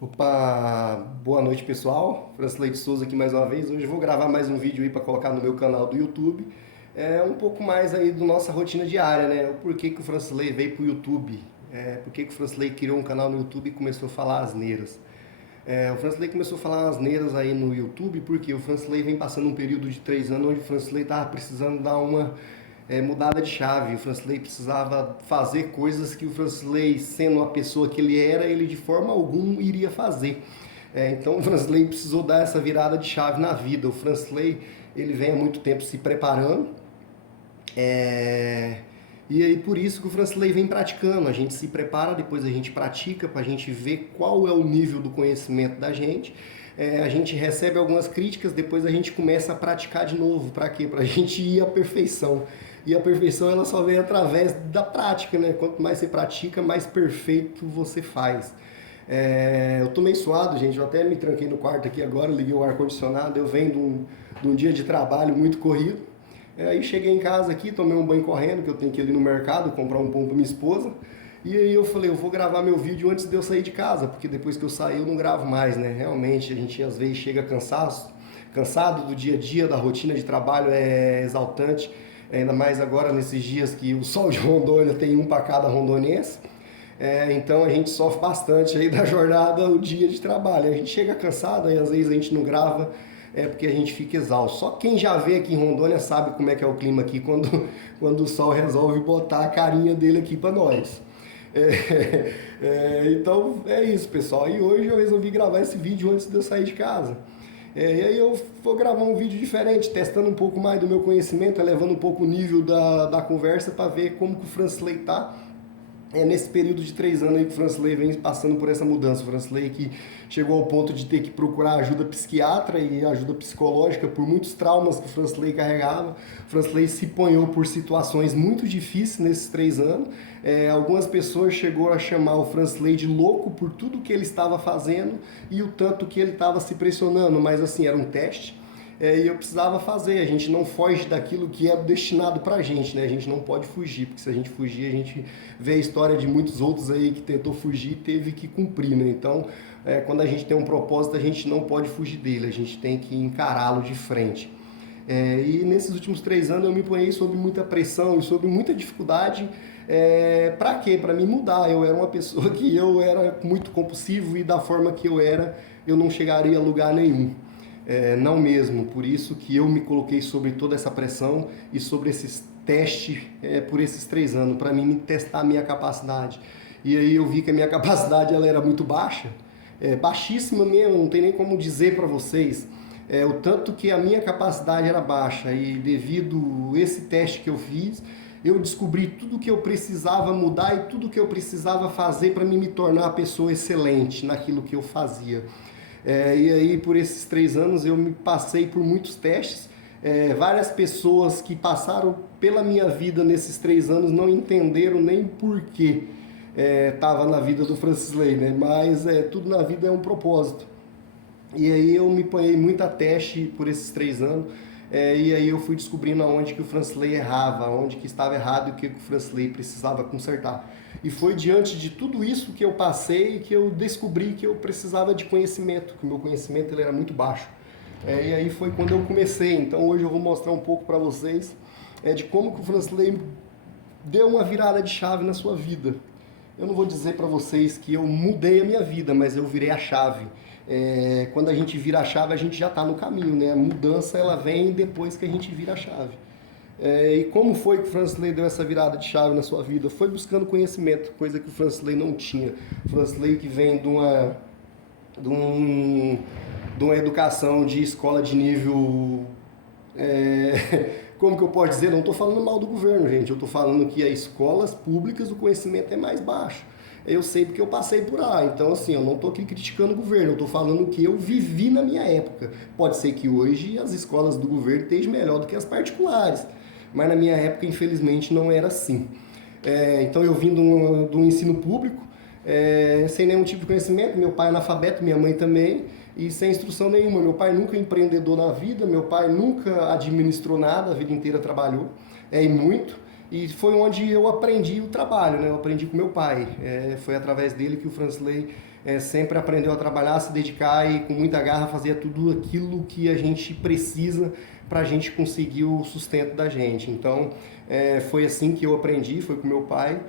Opa, boa noite pessoal, Francilei de Souza aqui mais uma vez. Hoje eu vou gravar mais um vídeo aí para colocar no meu canal do YouTube. É um pouco mais aí da nossa rotina diária, né? O porquê que o Francilei veio pro YouTube, por que que o Francilei criou um canal no YouTube e começou a falar asneiras. O Francilei começou a falar asneiras aí no YouTube porque o Francilei vem passando um período de 3 anos onde o Francilei tava precisando dar uma mudada de chave. O Francilei precisava fazer coisas que o Francilei, sendo a pessoa que ele era, ele de forma alguma iria fazer. Então o Francilei precisou dar essa virada de chave na vida. O Francilei, ele vem há muito tempo se preparando, é, e aí por isso que o Francilei vem praticando. A gente se prepara, depois a gente pratica para a gente ver qual é o nível do conhecimento da gente. A gente recebe algumas críticas, depois a gente começa a praticar de novo. Para quê? Para a gente ir à perfeição. E a perfeição ela só vem através da prática, né? Quanto mais você pratica, mais perfeito você faz. Eu tô meio suado, gente. Eu até me tranquei no quarto aqui agora, liguei o ar-condicionado. Eu venho de um dia de trabalho muito corrido. Aí cheguei em casa aqui, tomei um banho correndo, que eu tenho que ir ali no mercado comprar um pão para minha esposa. E aí eu falei, eu vou gravar meu vídeo antes de eu sair de casa, porque depois que eu sair eu não gravo mais, né? Realmente a gente às vezes chega cansado do dia a dia, da rotina de trabalho é exaltante. Ainda mais agora nesses dias que o sol de Rondônia tem um para cada rondoniense. Então a gente sofre bastante aí da jornada, o dia de trabalho. A gente chega cansado e às vezes a gente não grava, porque a gente fica exausto. Só quem já veio aqui em Rondônia sabe como é que é o clima aqui quando o sol resolve botar a carinha dele aqui para nós. Então é isso, pessoal. E hoje eu resolvi gravar esse vídeo antes de eu sair de casa. E aí eu vou gravar um vídeo diferente, testando um pouco mais do meu conhecimento, elevando um pouco o nível da conversa para ver como que o Francilei tá nesse período de 3 anos aí que o Francilei vem passando por essa mudança. O Francilei que chegou ao ponto de ter que procurar ajuda psiquiatra e ajuda psicológica por muitos traumas que o Francilei carregava. O Francilei se ponhou por situações muito difíceis nesses 3 anos. Algumas pessoas chegou a chamar o Francilei de louco por tudo que ele estava fazendo e o tanto que ele estava se pressionando, mas assim, era um teste. E eu precisava fazer. A gente não foge daquilo que é destinado pra gente, né? A gente não pode fugir, porque se a gente fugir, a gente vê a história de muitos outros aí que tentou fugir e teve que cumprir, né? Então, quando a gente tem um propósito, a gente não pode fugir dele, a gente tem que encará-lo de frente. E nesses últimos 3 anos eu me ponhei sob muita pressão e sob muita dificuldade. Para quê? Para me mudar. Eu era uma pessoa que eu era muito compulsivo e da forma que eu era, eu não chegaria a lugar nenhum. Não mesmo, por isso que eu me coloquei sobre toda essa pressão e sobre esses testes por esses 3 anos, para mim testar a minha capacidade. E aí eu vi que a minha capacidade ela era muito baixa, baixíssima mesmo, não tem nem como dizer para vocês o tanto que a minha capacidade era baixa. E devido a esse teste que eu fiz, eu descobri tudo que eu precisava mudar e tudo que eu precisava fazer para me tornar uma pessoa excelente naquilo que eu fazia. E aí, por esses 3 anos, eu me passei por muitos testes. Várias pessoas que passaram pela minha vida nesses 3 anos não entenderam nem por que estava na vida do Francisley, né? Mas tudo na vida é um propósito. E aí eu me ponhei muito a teste por esses 3 anos. E aí eu fui descobrindo aonde que o Francilei errava, onde que estava errado e o que o Francilei precisava consertar. E foi diante de tudo isso que eu passei que eu descobri que eu precisava de conhecimento, que o meu conhecimento ele era muito baixo. E aí foi quando eu comecei. Então hoje eu vou mostrar um pouco para vocês de como que o Francilei deu uma virada de chave na sua vida. Eu não vou dizer para vocês que eu mudei a minha vida, mas eu virei a chave. Quando a gente vira a chave, a gente já está no caminho, né? A mudança ela vem depois que a gente vira a chave. E como foi que o Francilei deu essa virada de chave na sua vida? Foi buscando conhecimento, coisa que o Francilei não tinha. O Francilei que vem de, um, de uma educação de escola de nível como que eu posso dizer? Não estou falando mal do governo, gente. Eu estou falando que as escolas públicas o conhecimento é mais baixo. Eu sei porque eu passei por lá. Então, assim, eu não estou aqui criticando o governo. Eu estou falando que eu vivi na minha época. Pode ser que hoje as escolas do governo estejam melhor do que as particulares. Mas na minha época, infelizmente, não era assim. Então, eu vim de um ensino público, sem nenhum tipo de conhecimento. Meu pai é analfabeto, minha mãe também, e sem instrução nenhuma. Meu pai nunca empreendedor na vida, meu pai nunca administrou nada, a vida inteira trabalhou, e muito. E foi onde eu aprendi o trabalho, né? Eu aprendi com meu pai. Foi através dele que o Francilei sempre aprendeu a trabalhar, se dedicar e com muita garra fazer tudo aquilo que a gente precisa para a gente conseguir o sustento da gente. Então, foi assim que eu aprendi, foi com meu pai.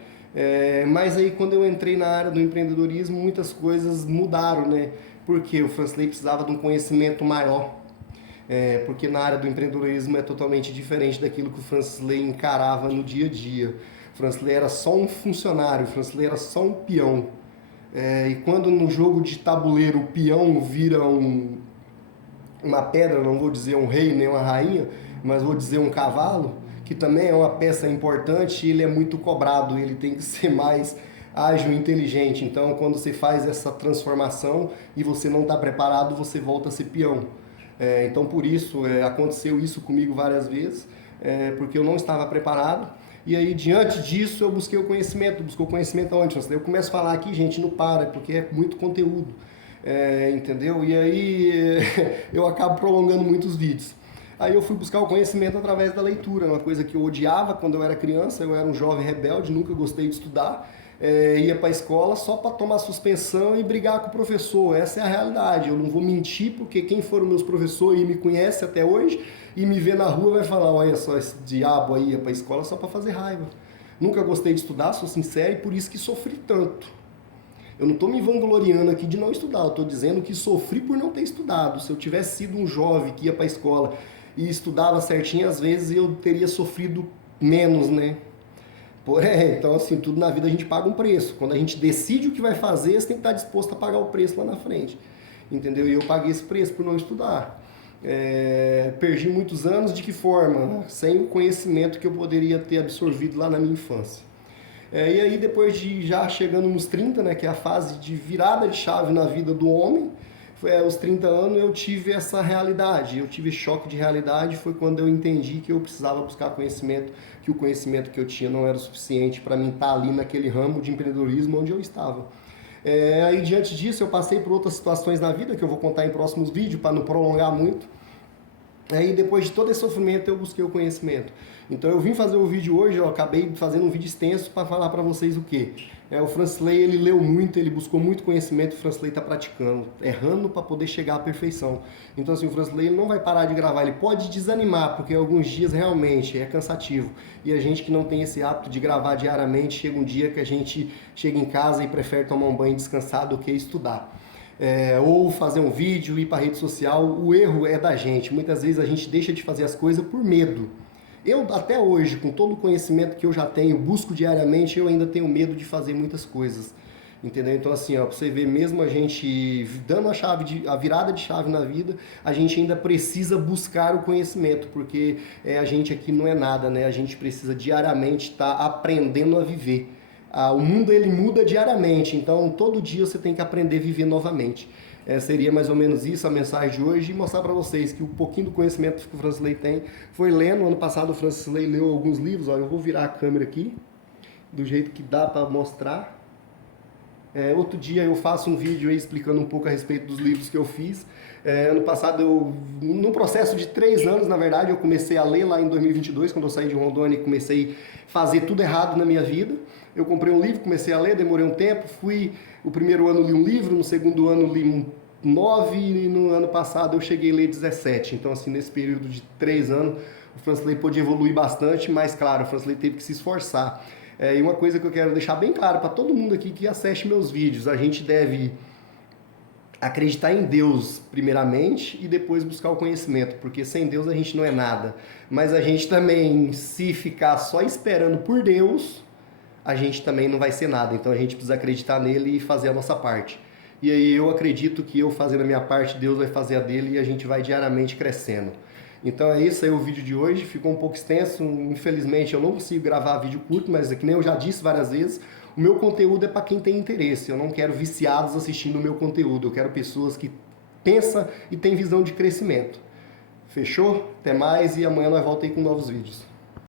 Mas aí quando eu entrei na área do empreendedorismo, muitas coisas mudaram, né? Porque o Fransley precisava de um conhecimento maior. Porque na área do empreendedorismo é totalmente diferente daquilo que o Fransley encarava no dia a dia. O Fransley era só um funcionário, o Fransley era só um peão. E quando no jogo de tabuleiro o peão vira uma pedra, não vou dizer um rei nem uma rainha, mas vou dizer um cavalo, que também é uma peça importante, ele é muito cobrado, ele tem que ser mais ágil e inteligente. Então, quando você faz essa transformação e você não está preparado, você volta a ser peão. Então, por isso, aconteceu isso comigo várias vezes, porque eu não estava preparado. E aí, diante disso, eu busquei o conhecimento. Buscou o conhecimento aonde? Eu começo a falar aqui, gente, não para, porque é muito conteúdo. Entendeu? E aí, eu acabo prolongando muitos vídeos. Aí eu fui buscar o conhecimento através da leitura, uma coisa que eu odiava quando eu era criança. Eu era um jovem rebelde, nunca gostei de estudar. Ia para a escola só para tomar suspensão e brigar com o professor. Essa é a realidade. Eu não vou mentir, porque quem foram meus professores e me conhece até hoje e me vê na rua vai falar: olha só, esse diabo aí ia para a escola só para fazer raiva. Nunca gostei de estudar, sou sincero, e por isso que sofri tanto. Eu não estou me vangloriando aqui de não estudar, eu estou dizendo que sofri por não ter estudado. Se eu tivesse sido um jovem que ia para a escola e estudava certinho, às vezes eu teria sofrido menos, né? Então, assim, tudo na vida a gente paga um preço. Quando a gente decide o que vai fazer, você tem que estar disposto a pagar o preço lá na frente. Entendeu? E eu paguei esse preço por não estudar. Perdi muitos anos, de que forma? Sem o conhecimento que eu poderia ter absorvido lá na minha infância. E aí, depois de já chegando nos 30, né, que é a fase de virada de chave na vida do homem, aos 30 anos eu tive essa realidade, eu tive choque de realidade. Foi quando eu entendi que eu precisava buscar conhecimento, que o conhecimento que eu tinha não era o suficiente para mim estar ali naquele ramo de empreendedorismo onde eu estava. Aí diante disso eu passei por outras situações na vida que eu vou contar em próximos vídeos para não prolongar muito. Aí depois de todo esse sofrimento eu busquei o conhecimento. Então eu vim fazer o vídeo hoje, eu acabei fazendo um vídeo extenso para falar para vocês o quê? O Fransley, ele leu muito, ele buscou muito conhecimento, o Fransley está praticando, errando para poder chegar à perfeição. Então assim, o Fransley ele não vai parar de gravar, ele pode desanimar, porque alguns dias realmente é cansativo. E a gente que não tem esse hábito de gravar diariamente, chega um dia que a gente chega em casa e prefere tomar um banho e descansar do que estudar. Ou fazer um vídeo, ir para a rede social. O erro é da gente, muitas vezes a gente deixa de fazer as coisas por medo. Eu até hoje, com todo o conhecimento que eu já tenho, busco diariamente, eu ainda tenho medo de fazer muitas coisas, entendeu? Então assim, pra você ver, mesmo a gente dando a virada de chave na vida, a gente ainda precisa buscar o conhecimento, porque a gente aqui não é nada, né? A gente precisa diariamente estar aprendendo a viver. O mundo ele muda diariamente, então todo dia você tem que aprender a viver novamente. Seria mais ou menos isso a mensagem de hoje, e mostrar para vocês que o pouquinho do conhecimento que o Fransley tem foi lendo. Ano passado o Fransley leu alguns livros. Olha, eu vou virar a câmera aqui do jeito que dá para mostrar. Outro dia eu faço um vídeo aí explicando um pouco a respeito dos livros que eu fiz. Ano passado, no processo de 3 anos, na verdade, eu comecei a ler lá em 2022, quando eu saí de Rondônia e comecei a fazer tudo errado na minha vida. Eu comprei um livro, comecei a ler, demorei um tempo, o primeiro ano li um livro, no segundo ano li 9 e no ano passado eu cheguei a ler 17. Então assim, nesse período de 3 anos, o Fransley pôde evoluir bastante, mas claro, o Fransley teve que se esforçar. E uma coisa que eu quero deixar bem claro para todo mundo aqui que assiste meus vídeos: a gente deve acreditar em Deus primeiramente e depois buscar o conhecimento, porque sem Deus a gente não é nada. Mas a gente também, se ficar só esperando por Deus, a gente também não vai ser nada. Então a gente precisa acreditar nele e fazer a nossa parte. E aí eu acredito que eu fazendo a minha parte, Deus vai fazer a dele, e a gente vai diariamente crescendo. Então é isso aí o vídeo de hoje, ficou um pouco extenso, infelizmente eu não consigo gravar vídeo curto, mas que nem eu já disse várias vezes, o meu conteúdo é para quem tem interesse. Eu não quero viciados assistindo o meu conteúdo, eu quero pessoas que pensam e têm visão de crescimento. Fechou? Até mais, e amanhã nós voltamos aí com novos vídeos.